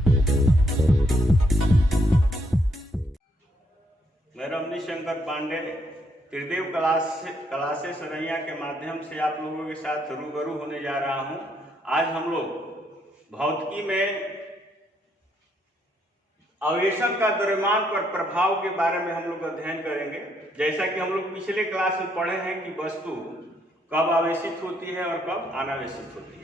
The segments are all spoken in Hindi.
मैं रमनी शंकर पांडे त्रिदेव क्लासेस सरैया के माध्यम से आप लोगों के साथ रूबरू होने जा रहा हूं। आज हम लोग भौतिकी में आवेशन का द्रव्यमान पर प्रभाव के बारे में हम लोग अध्ययन करेंगे। जैसा कि हम लोग पिछले क्लास में पढ़े हैं कि वस्तु कब आवेशित होती है और कब अनावेशित होती है।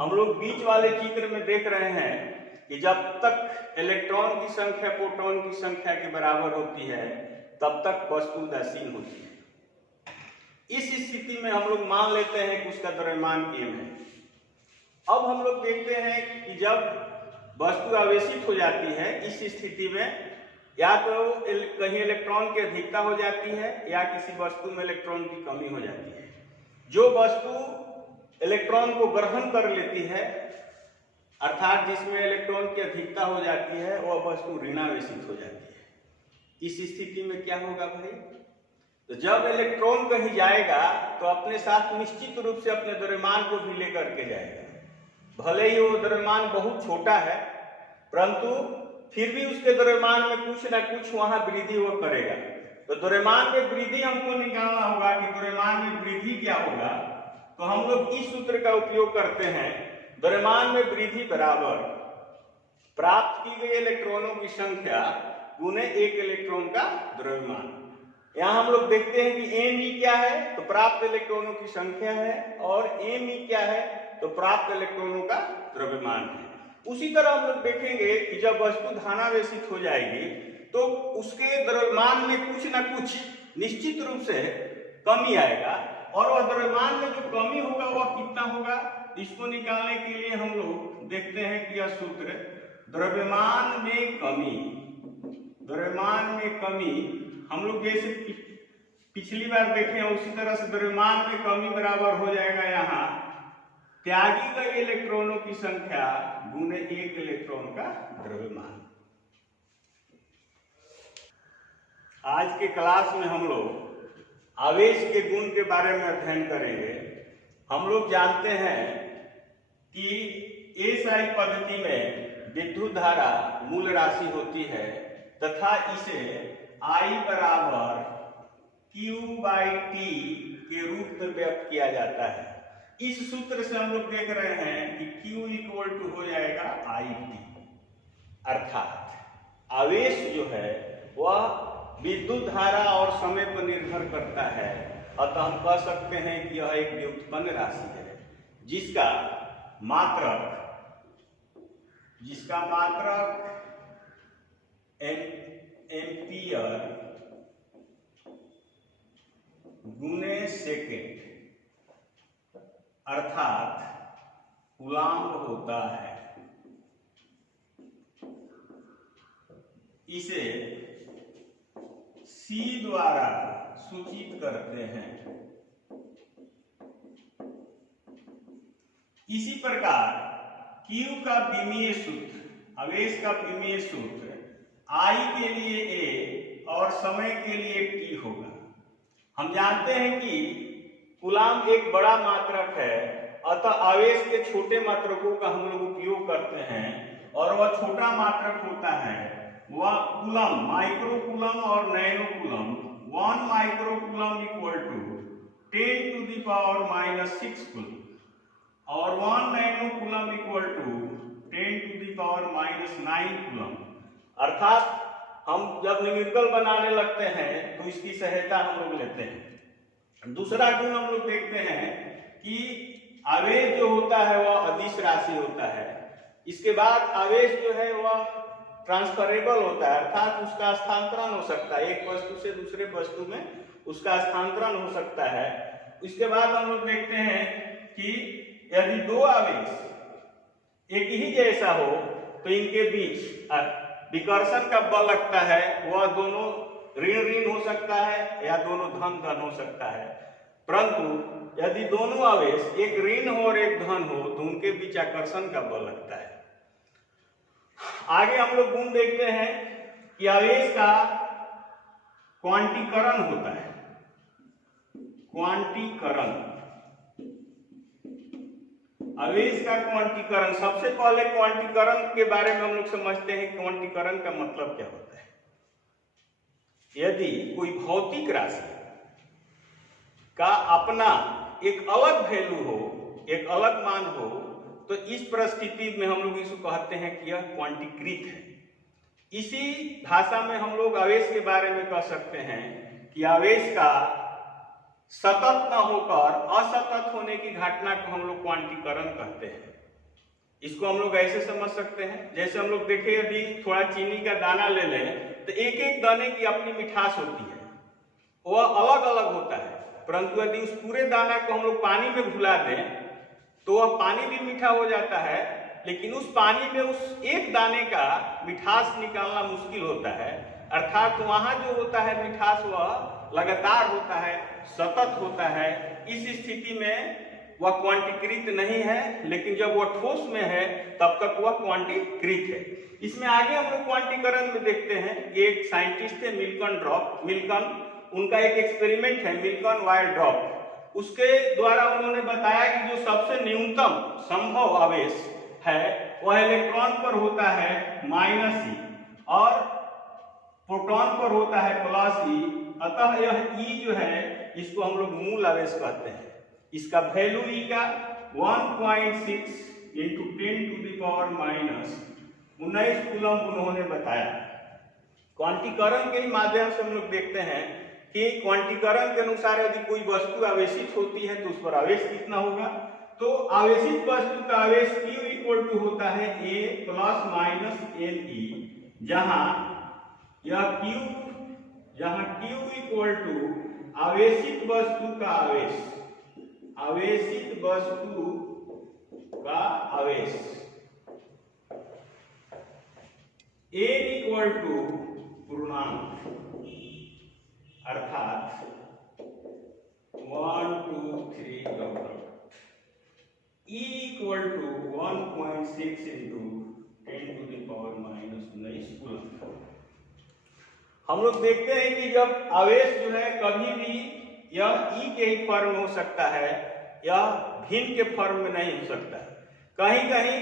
हम लोग बीच वाले चित्र में देख रहे हैं कि जब तक इलेक्ट्रॉन की संख्या प्रोटॉन की संख्या के बराबर होती है तब तक वस्तु उदासीन होती है। इस स्थिति में हम लोग मान लेते हैं कि उसका द्रव्यमान m है। अब हम लोग देखते हैं कि जब वस्तु आवेशित हो जाती है, इस स्थिति में या तो कहीं इलेक्ट्रॉन की अधिकता हो जाती है या किसी वस्तु में इलेक्ट्रॉन की कमी हो जाती है। जो वस्तु इलेक्ट्रॉन को ग्रहण कर लेती है अर्थात जिसमें इलेक्ट्रॉन की अधिकता हो जाती है वह वस्तु ऋणावेशित हो जाती है। इस स्थिति में क्या होगा भाई? तो जब इलेक्ट्रॉन कहीं जाएगा तो अपने साथ निश्चित रूप से अपने द्रव्यमान को भी लेकर के जाएगा। भले ही वो द्रव्यमान बहुत छोटा है परंतु फिर भी उसके द्रव्यमान में कुछ ना कुछ वहां वृद्धि वो करेगा। तो द्रव्यमान में वृद्धि हमको निकालना होगा कि द्रव्यमान में वृद्धि क्या होगा। तो हम लोग इस सूत्र का उपयोग करते हैं, द्रव्यमान में वृद्धि बराबर प्राप्त की गई इलेक्ट्रॉनों की संख्या गुने एक इलेक्ट्रॉन का द्रव्यमान। यहाँ हम लोग देखते हैं कि me क्या है तो प्राप्त इलेक्ट्रॉनों की संख्या है और me क्या है तो प्राप्त इलेक्ट्रॉनों का द्रव्यमान है। उसी तरह हम लोग देखेंगे कि जब वस्तु धनावेशित हो जाएगी तो उसके द्रव्यमान में कुछ ना कुछ निश्चित रूप से कमी आएगा और वह द्रव्यमान में जो कमी होगा वह कितना होगा, इसको निकालने के लिए हम लोग देखते हैं कि यह सूत्र द्रव्यमान में कमी। द्रव्यमान में कमी हम लोग जैसे पिछली बार देखे हैं उसी तरह से द्रव्यमान में कमी बराबर हो जाएगा यहाँ त्यागी गए इलेक्ट्रॉनों की संख्या गुने एक इलेक्ट्रॉन का द्रव्यमान। आज के क्लास में हम लोग आवेश के गुण के बारे में अध्ययन करेंगे। हम लोग जानते हैं कि एसआई पद्धति में विद्युत धारा मूल राशि होती है तथा इसे I बराबर Q/T के रूप में व्यक्त किया जाता है। इस सूत्र से हम लोग देख रहे हैं कि Q इक्वल टू हो जाएगा IT, अर्थात आवेश जो है वह विद्युत धारा और समय पर निर्भर करता है। अतः हम कह सकते हैं कि यह एक व्युत्पन्न राशि है जिसका मात्रक एम्पियर गुने सेकेंड अर्थात कूलाम्ब होता है। इसे C द्वारा सूचित करते हैं। इसी प्रकार Q का विमीय सूत्र, आवेश का विमीय सूत्र I के लिए A और समय के लिए T होगा। हम जानते हैं कि कूलाम्ब एक बड़ा मात्रक है अतः आवेश के छोटे मात्रकों का हम लोग उपयोग करते हैं और वह छोटा मात्रक होता है वह कूलम, माइक्रो कूलम और nano coulomb. 1 micro coulomb equal to 10⁻⁻6 coulomb और 1 nano coulomb equal to 10⁻⁹ coulomb. अर्थात हम जब न्यूमेरिकल बनाने लगते हैं तो इसकी सहायता हम लोग लेते हैं। दूसरा गुण हम लोग देखते हैं कि आवेश जो होता है वह अदिश राशि होता है। इसके बाद आवेश जो है वह ट्रांसफरेबल होता है अर्थात उसका स्थानांतरण हो सकता है, एक वस्तु से दूसरे वस्तु में उसका स्थानांतरण हो सकता है। इसके बाद हम लोग देखते हैं कि यदि दो आवेश एक ही जैसा हो तो इनके बीच विकर्षण का बल लगता है, वह दोनों ऋण ऋण हो सकता है या दोनों धन धन हो सकता है। परंतु यदि दोनों आवेश एक ऋण हो और एक धन हो तो उनके बीच आकर्षण का बल लगता है। आगे हम लोग गुण देखते हैं कि आवेश का क्वांटीकरण होता है। क्वांटीकरण आवेश का क्वांटीकरण। सबसे पहले क्वांटीकरण के बारे में हम लोग समझते हैं क्वांटीकरण का मतलब क्या होता है। यदि कोई भौतिक राशि का अपना एक अलग वैल्यू हो, एक अलग मान हो, तो इस परिस्थिति में हम लोग इसको कहते हैं कि यह क्वांटीकृत है। इसी भाषा में हम लोग आवेश के बारे में कह सकते हैं कि आवेश का सतत न होकर असतत होने की घटना को हम लोग क्वांटीकरण कहते हैं। इसको हम लोग ऐसे समझ सकते हैं, जैसे हम लोग देखें यदि थोड़ा चीनी का दाना ले लें तो एक एक दाने की अपनी मिठास होती है, वह अलग अलग होता है। परंतु यदि उस पूरे दाना को हम लोग पानी में घुला दें तो वह पानी भी मीठा हो जाता है, लेकिन उस पानी में उस एक दाने का मिठास निकालना मुश्किल होता है। अर्थात वहां जो होता है मिठास वह लगातार होता है, सतत होता है। इस स्थिति में वह क्वांटीकृत नहीं है, लेकिन जब वह ठोस में है तब तक वह क्वांटीकृत है। इसमें आगे हम लोग क्वांटीकरण में देखते हैं, एक साइंटिस्ट है मिल्कन, उनका एक एक्सपेरिमेंट है मिल्कन वायर ड्रॉप। उसके द्वारा उन्होंने बताया कि जो सबसे न्यूनतम संभव आवेश है वह इलेक्ट्रॉन पर होता है -e और प्रोटॉन पर होता है +e। अतः यह E जो है इसको हम लोग मूल आवेश कहते हैं। इसका वैल्यू E का 1.6 × 10⁻⁻19 कूलम उन्होंने बताया। क्वांटीकरण के माध्यम से हम लोग देखते हैं कि क्वांटीकरण के अनुसार यदि कोई वस्तु आवेशित होती है तो उस पर आवेश कितना होगा। तो आवेशित वस्तु का आवेश Q इक्वल टू होता है A ± Ne, जहां Q इक्वल टू आवेशित वस्तु का आवेश, आवेशित वस्तु का आवेश, A इक्वल टू पूर्णांक अर्थात 1 2 3 E इक्वल टू 1.6 × 10⁻⁻19 कूलम। हम लोग देखते हैं कि जब आवेश जो है कभी भी यह E के ही फॉर्म में हो सकता है, यह भिन्न के फॉर्म में नहीं हो सकता है। कहीं कहीं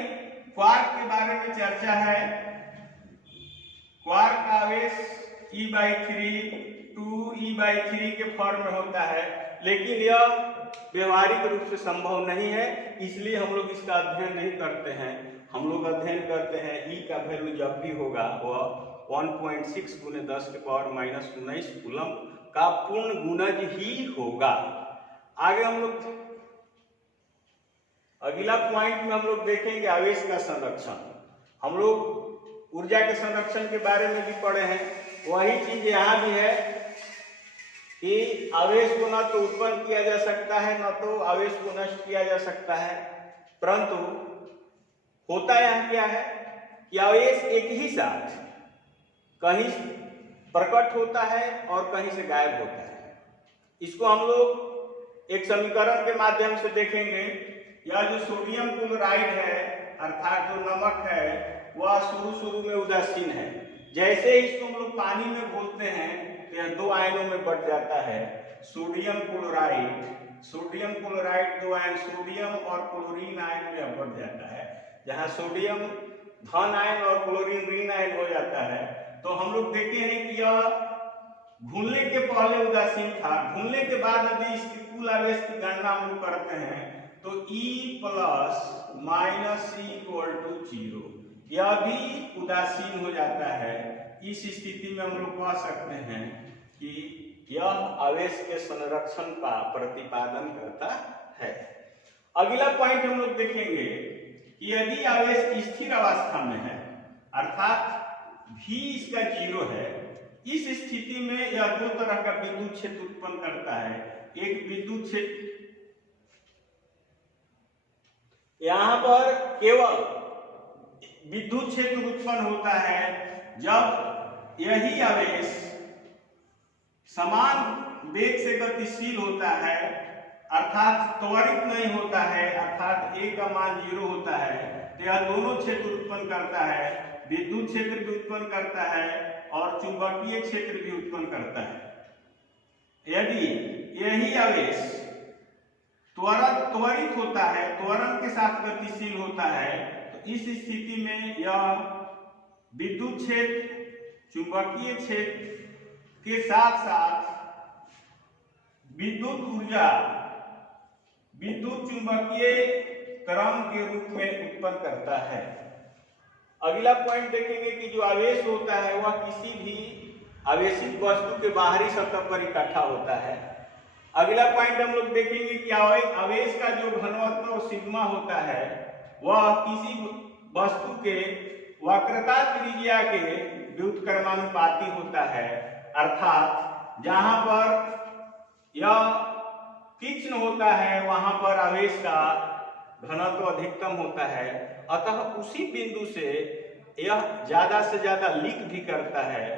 क्वार्क के बारे में चर्चा है। क्वार्क का आवेश E/3 2E/3 के फॉर्म में होता है, लेकिन यह व्यवहारिक रूप से संभव नहीं है, इसलिए हम लोग इसका अध्ययन नहीं करते हैं। हम लोग अध्ययन करते हैं E का वैल्यू जब भी होगा वह 1.6 × 10⁻⁻19 कूलम का पूर्ण गुणज ही होगा। आगे हम लोग अगला पॉइंट में हम लोग देखेंगे आवेश का संरक्षण। हम लोग ऊर्जा के संरक्षण के बारे में भी पढ़े हैं, वही चीज यहाँ भी है कि आवेश को न तो उत्पन्न किया जा सकता है न तो आवेश को नष्ट किया जा सकता है। परंतु होता यहाँ क्या है कि आवेश एक ही साथ कहीं प्रकट होता है और कहीं से गायब होता है। इसको हम लोग एक समीकरण के माध्यम से देखेंगे। यह जो सोडियम क्लोराइड है अर्थात जो नमक है वह शुरू में उदासीन है। जैसे ही इसको हम लोग पानी में घोलते हैं तो यह 2 आयनों में बढ़ जाता है। सोडियम क्लोराइड 2 आयन सोडियम और क्लोरीन आयन में बढ़ जाता है। जहां सोडियम धन आयन और क्लोरीन ऋण आयन हो जाता है, तो हम लोग देखते हैं कि यह घुलने के पहले उदासीन था। घुलने के बाद यदि इसकी कुल आवेश की गणना हम लोग करते हैं तो E ± C = 0, यह भी उदासीन हो जाता है। इस स्थिति में हम लोग कह सकते हैं कि यह आवेश के संरक्षण का प्रतिपादन करता है। अगला पॉइंट हम लोग देखेंगे कि यदि आवेश स्थिर अवस्था में है अर्थात V इसका 0 है, इस स्थिति में यह 2 तरह का विद्युत क्षेत्र उत्पन्न करता है। एक विद्युत क्षेत्र यहाँ पर केवल विद्युत क्षेत्र उत्पन्न होता है जब यही आवेश समान वेग से गतिशील होता है अर्थात त्वरित नहीं होता है, अर्थात A का मान 0 होता है, तो यह दोनों क्षेत्र उत्पन्न करता है। विद्युत क्षेत्र भी उत्पन्न करता है और चुंबकीय क्षेत्र भी उत्पन्न करता है। यदि यही आवेश त्वरित होता है, त्वरण के साथ गतिशील होता है, तो इस स्थिति में यह विद्युत क्षेत्र चुंबकीय क्षेत्र के साथ साथ विद्युत ऊर्जा विद्युत चुंबकीय तरंग के रूप में उत्पन्न करता है। अगला पॉइंट देखेंगे कि जो आवेश होता है वह किसी भी आवेशित वस्तु के बाहरी सतह पर इकट्ठा होता है। अगला पॉइंट हम लोग देखेंगे कि आवेश का जो घनत्व सिग्मा होता है वह किसी वस्तु के वक्रता त्रिज्या के व्युत्क्रमानुपाती होता है, अर्थात जहां पर यह तीक्ष्ण होता है वहां पर आवेश का घनत्व अधिकतम होता है, अतः उसी बिंदु से यह ज्यादा से ज्यादा लीक भी करता है